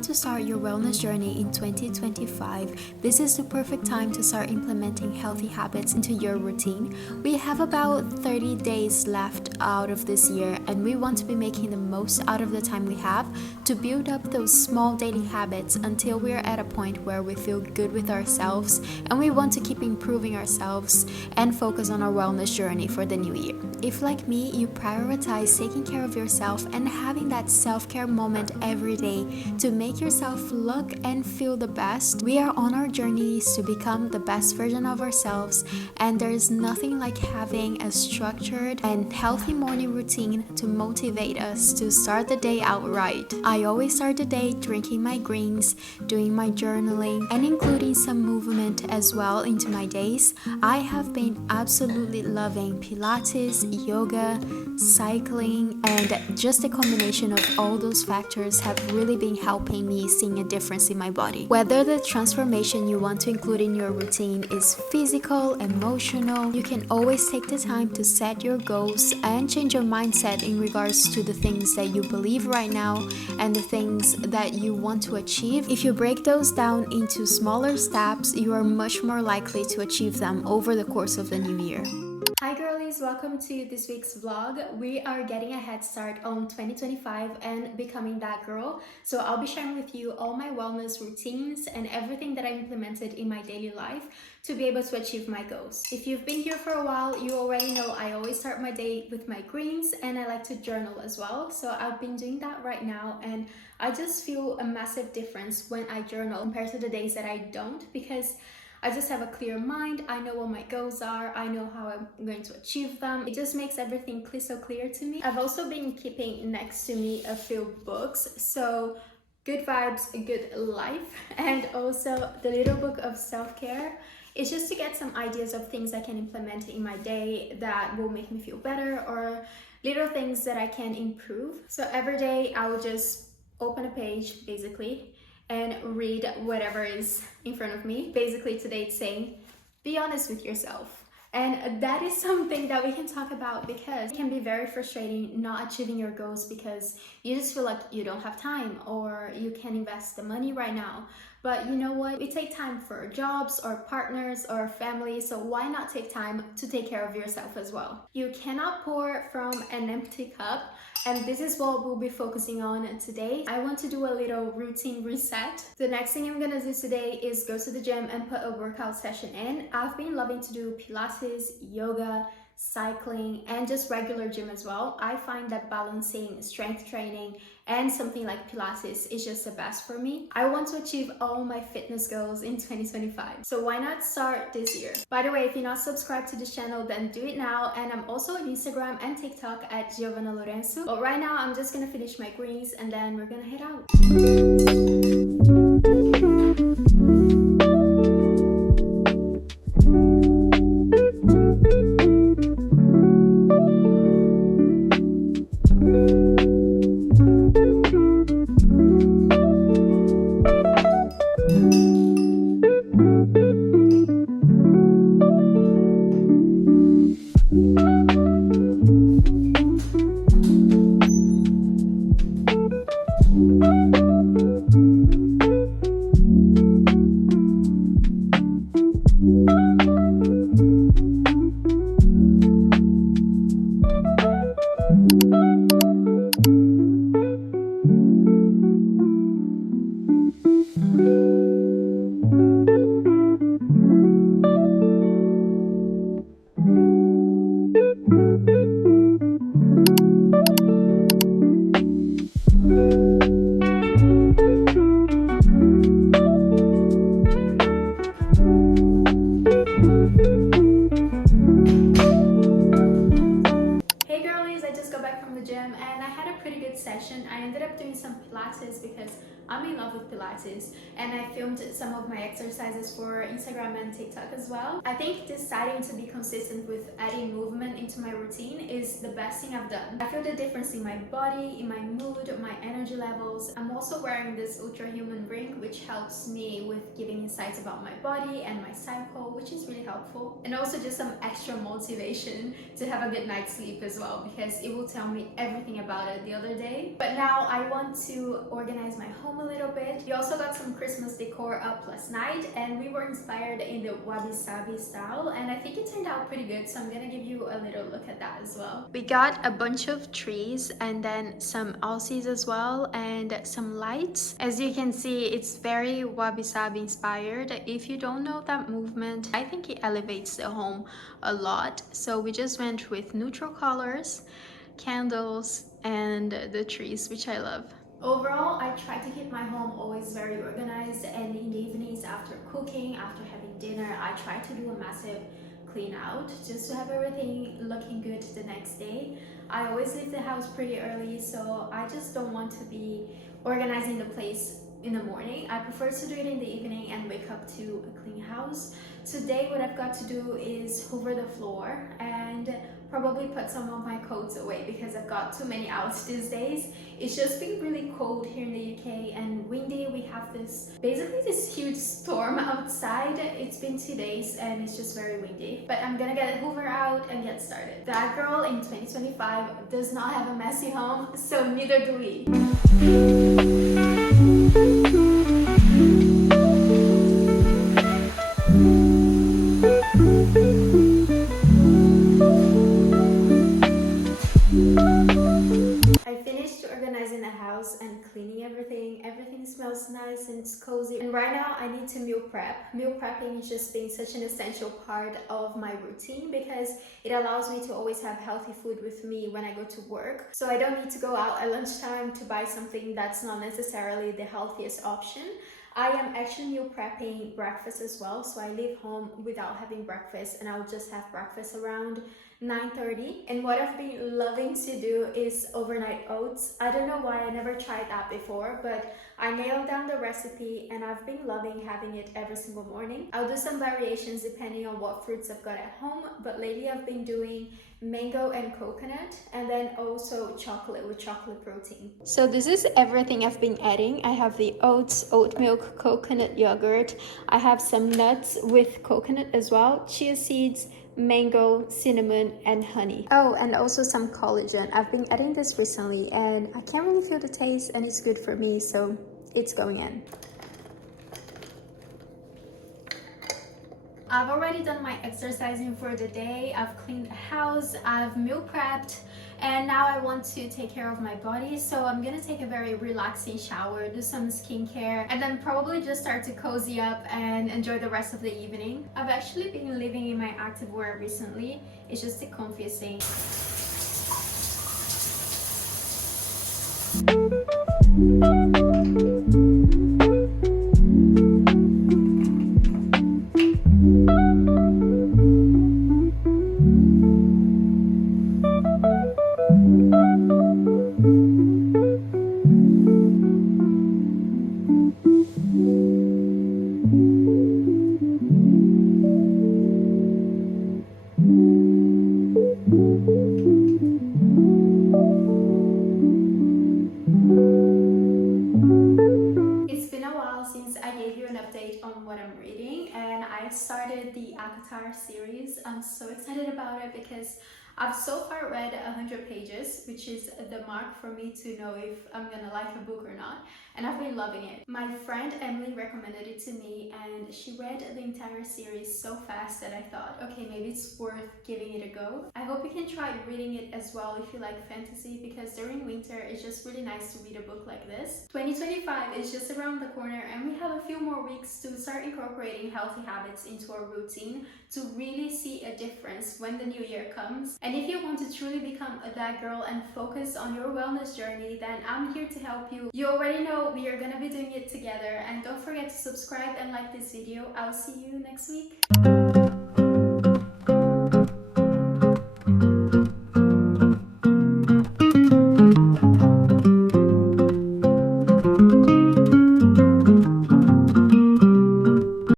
want to start your wellness journey in 2025, this is the perfect time to start implementing healthy habits into your routine. We have about 30 days left out of this year, and we want to be making the most out of the time we have to build up those small daily habits until we are at a point where we feel good with ourselves and we want to keep improving ourselves and focus on our wellness journey for the new year. If, like me, you prioritize taking care of yourself and having that self-care moment every day to make yourself look and feel the best, we are on our journeys to become the best version of ourselves, and there is nothing like having a structured and healthy morning routine to motivate us to start the day out right. I always start the day drinking my greens, doing my journaling, and including some movement as well into my days. I have been absolutely loving Pilates, yoga, cycling, and just a combination of all those factors have really been helping me seeing a difference in my body. Whether the transformation you want to include in your routine is physical, emotional, you can always take the time to set your goals and change your mindset in regards to the things that you believe right now and the things that you want to achieve. If you break those down into smaller steps, you are much more likely to achieve them over the course of the new year. Hi girlies, welcome to this week's vlog. We are getting a head start on 2025 and becoming that girl. So I'll be sharing with you all my wellness routines and everything that I implemented in my daily life to be able to achieve my goals. If you've been here for a while, you already know I always start my day with my greens and I like to journal as well. So I've been doing that right now, and I just feel a massive difference when I journal compared to the days that I don't, because I just have a clear mind. I know what my goals are. I know how I'm going to achieve them. It just makes everything crystal clear to me. I've also been keeping next to me a few books. So Good Vibes, Good Life, and also the Little Book of Self-Care. It's just to get some ideas of things I can implement in my day that will make me feel better, or little things that I can improve. So every day I will just open a page basically and read whatever is in front of me. Basically today it's saying, be honest with yourself. And that is something that we can talk about, because it can be very frustrating not achieving your goals because you just feel like you don't have time or you can't invest the money right now. But you know what? We take time for jobs or partners or family, so why not take time to take care of yourself as well? You cannot pour from an empty cup, and this is what we'll be focusing on today. I want to do a little routine reset. The next thing I'm gonna do today is go to the gym and put a workout session in. I've been loving to do Pilates, yoga, cycling, and just regular gym as well. I find that balancing strength training and something like Pilates is just the best for me. I want to achieve all my fitness goals in 2025. So why not start this year? By the way, if you're not subscribed to this channel, then do it now. And I'm also on Instagram and TikTok at Giovanna Lorenzo. But right now, I'm just gonna finish my greens and then we're gonna head out. Session. I ended up doing some Pilates because I'm in love with Pilates, and I filmed some of my exercises for Instagram and TikTok as well. I think deciding to be consistent with adding movement into my routine is the best thing I've done. I feel the difference in my body, in my mood, my energy levels. I'm also wearing this Ultra Human ring, which helps me with giving insights about my body and my cycle, which is really helpful. And also just some extra motivation to have a good night's sleep as well, because it will tell me everything about it the other day. But now I want to organize my home home a little bit. We also got some Christmas decor up last night, and we were inspired in the wabi-sabi style, and I think it turned out pretty good, so I'm gonna give you a little look at that as well. We got a bunch of trees and then some Aussies as well, and some lights. As you can see, it's very wabi-sabi inspired. If you don't know that movement, I think it elevates the home a lot. So we just went with neutral colors, candles, and the trees, which I love. Overall, I try to keep my home always very organized, and in the evenings after cooking, after having dinner, I try to do a massive clean out just to have everything looking good the next day. I always leave the house pretty early, so I just don't want to be organizing the place in the morning. I prefer to do it in the evening and wake up to a clean house. Today what I've got to do is hoover the floor and probably put some of my coats away because I've got too many out these days. It's just been really cold here in the UK and windy. We have basically this huge storm outside. It's been 2 days and it's just very windy. But I'm gonna get Hoover out and get started. That girl in 2025 does not have a messy home, so neither do we. And cleaning everything. Everything smells nice and it's cozy. And right now I need to meal prep. Meal prepping is just been such an essential part of my routine because it allows me to always have healthy food with me when I go to work. So I don't need to go out at lunchtime to buy something that's not necessarily the healthiest option. I am actually meal prepping breakfast as well, so I leave home without having breakfast and I'll just have breakfast around 9:30. And what I've been loving to do is overnight oats. I don't know why I never tried that before, but I nailed down the recipe and I've been loving having it every single morning. I'll do some variations depending on what fruits I've got at home, but lately I've been doing mango and coconut, and then also chocolate with chocolate protein. So this is everything I've been adding. I have the oats, oat milk, coconut yogurt. I have some nuts with coconut as well, chia seeds, mango, cinnamon, and honey. Oh, and also some collagen. I've been adding this recently and I can't really feel the taste and it's good for me, so it's going in. I've already done my exercising for the day. I've cleaned the house, I've meal prepped, and now I want to take care of my body. So I'm gonna take a very relaxing shower, do some skincare, and then probably just start to cozy up and enjoy the rest of the evening. I've actually been living in my activewear recently. It's just the comfiest thing. Started the Avatar series. I'm so excited about it because I've so far read 100 pages, which is the mark for me to know if I'm gonna like a book or not, and I've been loving it. My friend Emily recommended it to me and she read the entire series so fast that I thought, okay, maybe it's worth giving it a go. I hope you can try reading it as well if you like fantasy, because during winter it's just really nice to read a book like this. 2025 is just around the corner and we have a few more weeks to start incorporating healthy habits into our routine to really see a difference when the new year comes. And if you want to truly become a that girl and focus on your wellness journey, then I'm here to help you. You already know we are gonna be doing it together, and don't forget to subscribe and like this video. I'll see you next week.